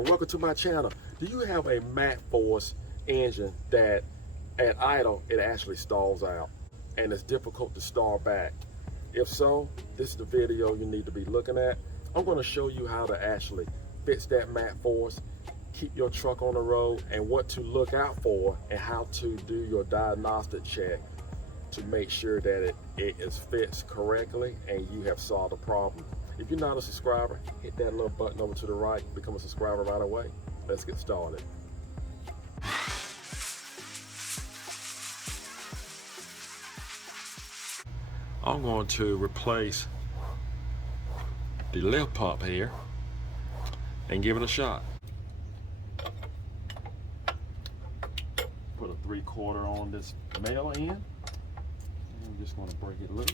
and welcome to my channel. Do you have a MaxxForce engine that at idle it actually stalls out and it's difficult to start back? If so, this is the video you need to be looking at. I'm going to show you how to actually fix that MaxxForce, keep your truck on the road, and what to look out for, and how to do your diagnostic check to make sure that it is fixed correctly and you have solved the problem. If you're not a subscriber, hit that little button over to the right, become a subscriber right away. Let's get started. I'm going to replace the lift pump here and give it a shot. Put a 3/4 on this male end. I'm just going to break it loose.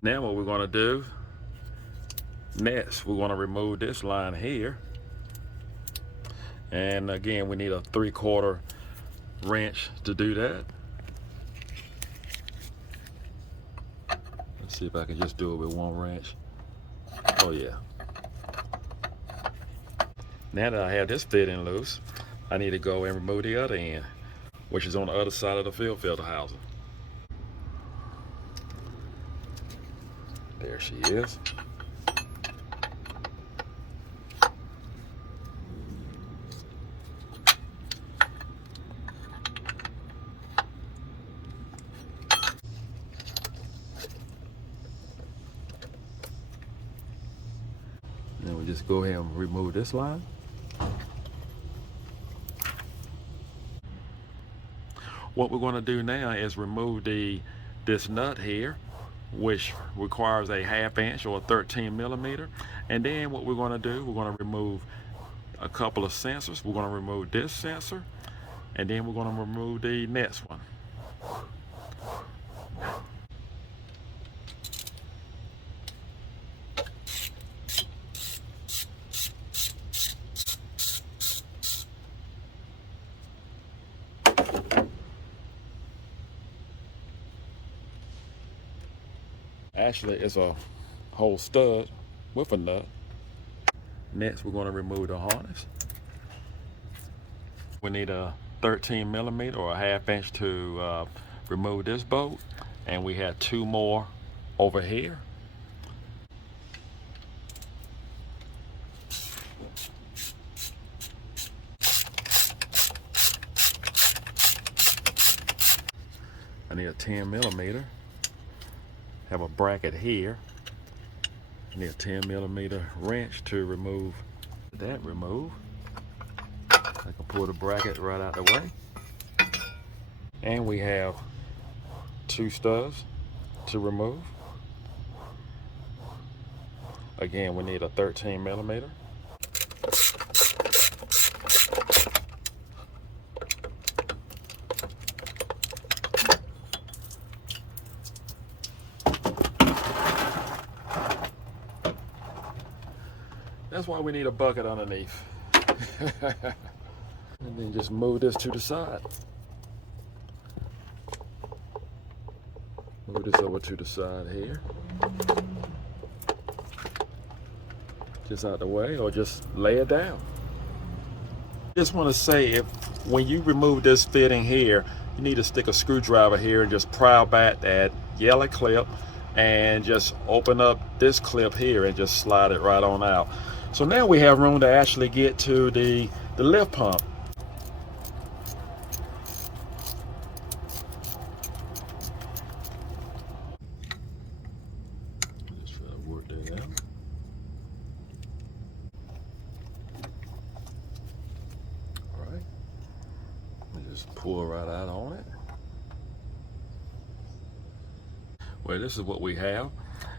Now what we're going to do next, we're going to remove this line here, and again we need a 3/4 wrench to do that. Let's see if I can just do it with one wrench. Oh yeah. Now that I have this fitting loose, I need to go and remove the other end, which is on the other side of the field filter housing. There she is. Then we just go ahead and remove this line. What we're going to do now is remove this nut here, which requires a 1/2 inch or a 13 millimeter. And then what we're going to do, we're going to remove a couple of sensors. We're going to remove this sensor, and then we're going to remove the next one. Actually, it's a whole stud with a nut. Next, we're going to remove the harness. We need a 13 millimeter or a 1/2 inch to remove this bolt, and we have 2 more over here. I need a 10 millimeter. Have a bracket here. I need a 10 millimeter wrench to remove that. I can pull the bracket right out the way. And we have 2 studs to remove. Again, we need a 13 millimeter. That's why we need a bucket underneath. And then just move this to the side. Move this over to the side here. Just out the way, or just lay it down. Just want to say, when you remove this fitting here, you need to stick a screwdriver here and just pry back that yellow clip and just open up this clip here and just slide it right on out. So now we have room to actually get to the lift pump. Just try to work that out. All right. Just pull right out on it. Well, this is what we have.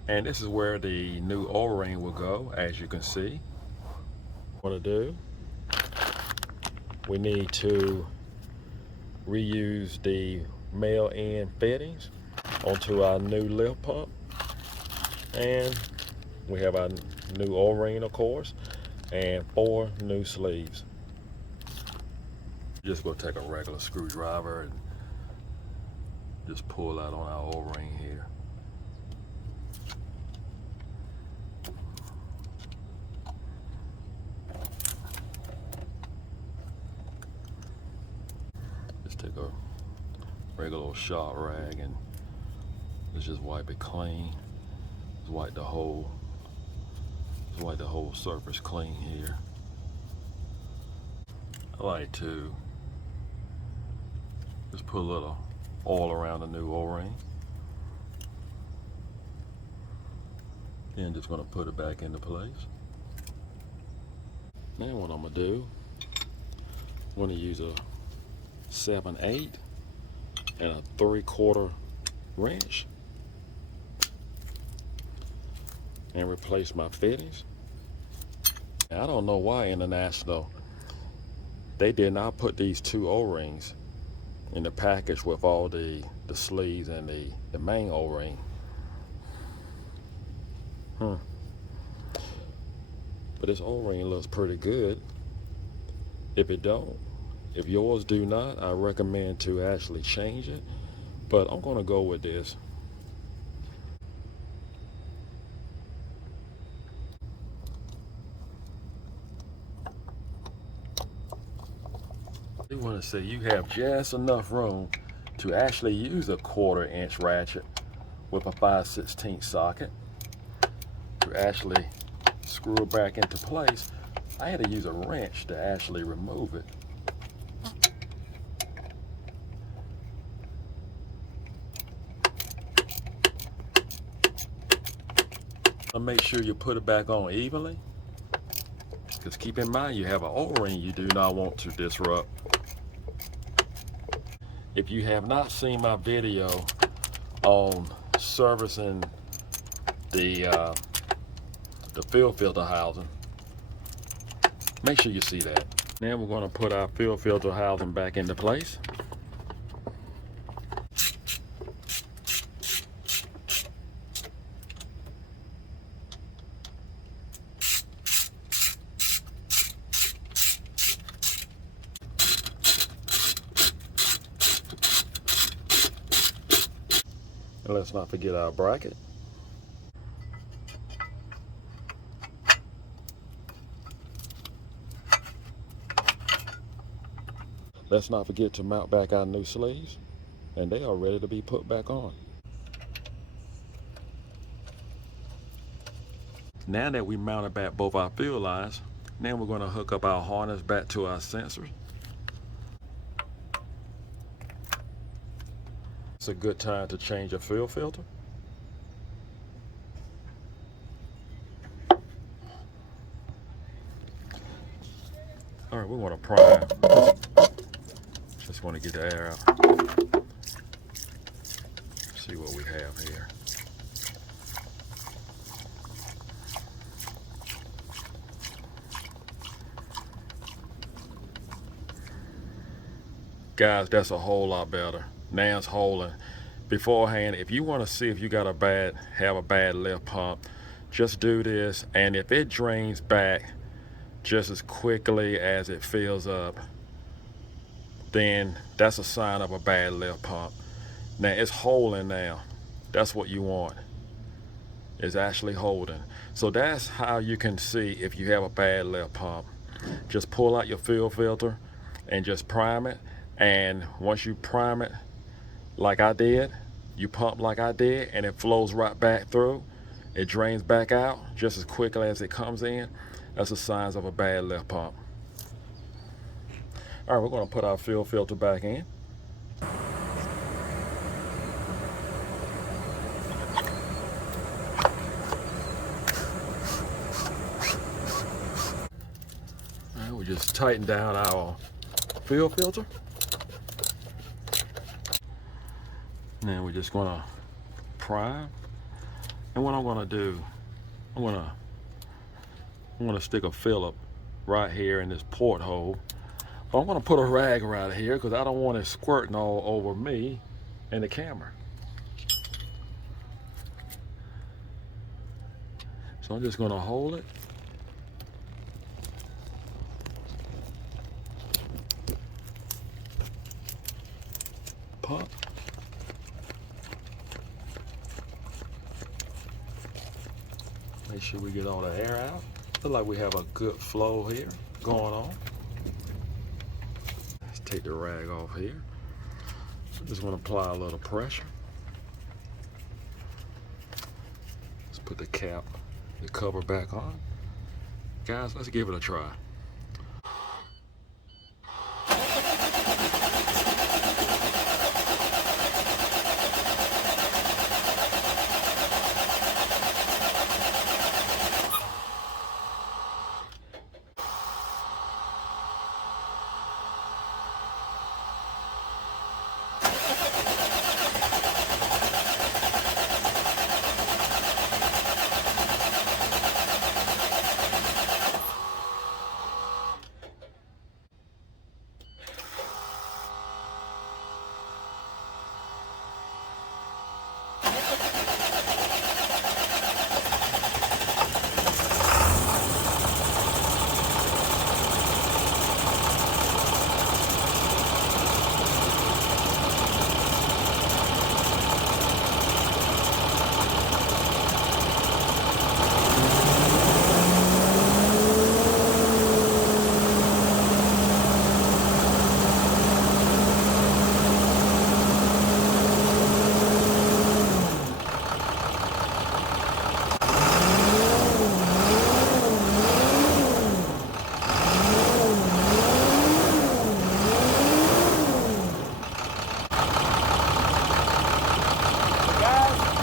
And this is where the new O-ring will go, as you can see. What to do, we need to reuse the male end fittings onto our new lift pump. And we have our new O-ring, of course, and 4 new sleeves. Just gonna take a regular screwdriver and just pull out on our O-ring here. Just take a regular old shot rag and let's just wipe it clean. Just wipe the whole surface clean here. I like to just put a little oil around the new O-ring. Then just gonna put it back into place. Now what I'm gonna do, I'm gonna use a 7/8 and a 3/4 wrench and replace my fittings. I don't know why International, they did not put these 2 O-rings in the package with all the sleeves and the main O-ring. But this O-ring looks pretty good. If yours do not, I recommend to actually change it, but I'm gonna go with this. You want to say you have just enough room to actually use a 1/4 inch ratchet with a 5/16 socket to actually screw it back into place. I had to use a wrench to actually remove it. So make sure you put it back on evenly, because keep in mind you have an O-ring you do not want to disrupt. If you have not seen my video on servicing the fill filter housing, make sure you see that. Now we're going to put our fill filter housing back into place. And let's not forget our bracket. Let's not forget to mount back our new sleeves, and they are ready to be put back on. Now that we mounted back both our fill lines, now we're going to hook up our harness back to our sensors. It's a good time to change a fill filter. All right, we want to prime. Just want to get the air out. See what we have here. Guys, that's a whole lot better. Now it's holding. Beforehand, if you want to see if you got have a bad lift pump, just do this, and if it drains back just as quickly as it fills up, then that's a sign of a bad lift pump. Now it's holding now. That's what you want. It's actually holding. So that's how you can see if you have a bad lift pump. Just pull out your fill filter and just prime it. And once you prime it like I did, you pump like I did, and it flows right back through. It drains back out just as quickly as it comes in. That's the signs of a bad lift pump. All right, we're going to put our fill filter back in. All right, we just tighten down our fill filter. Now we're just going to prime. And what I'm going to do, I'm going to stick a Phillip right here in this porthole. I'm going to put a rag around here because I don't want it squirting all over me and the camera. So I'm just going to hold it. Pump. Make sure we get all the air out. Look like we have a good flow here going on. Let's take the rag off here. So just want to apply a little pressure. Let's put the cap, the cover back on. Guys, let's give it a try.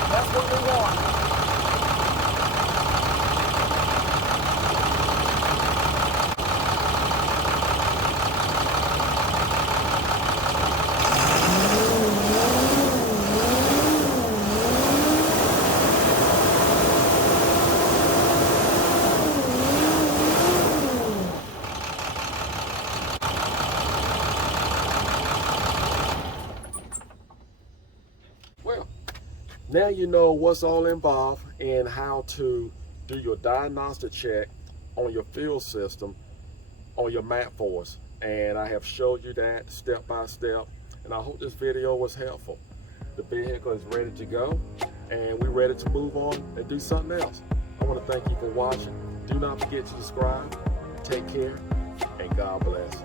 That's what we want. Well, now you know what's all involved and how to do your diagnostic check on your fuel system on your MaxxForce. And I have showed you that step by step, and I hope this video was helpful. The vehicle is ready to go, and we're ready to move on and do something else. I want to thank you for watching. Do not forget to subscribe. Take care, and God bless.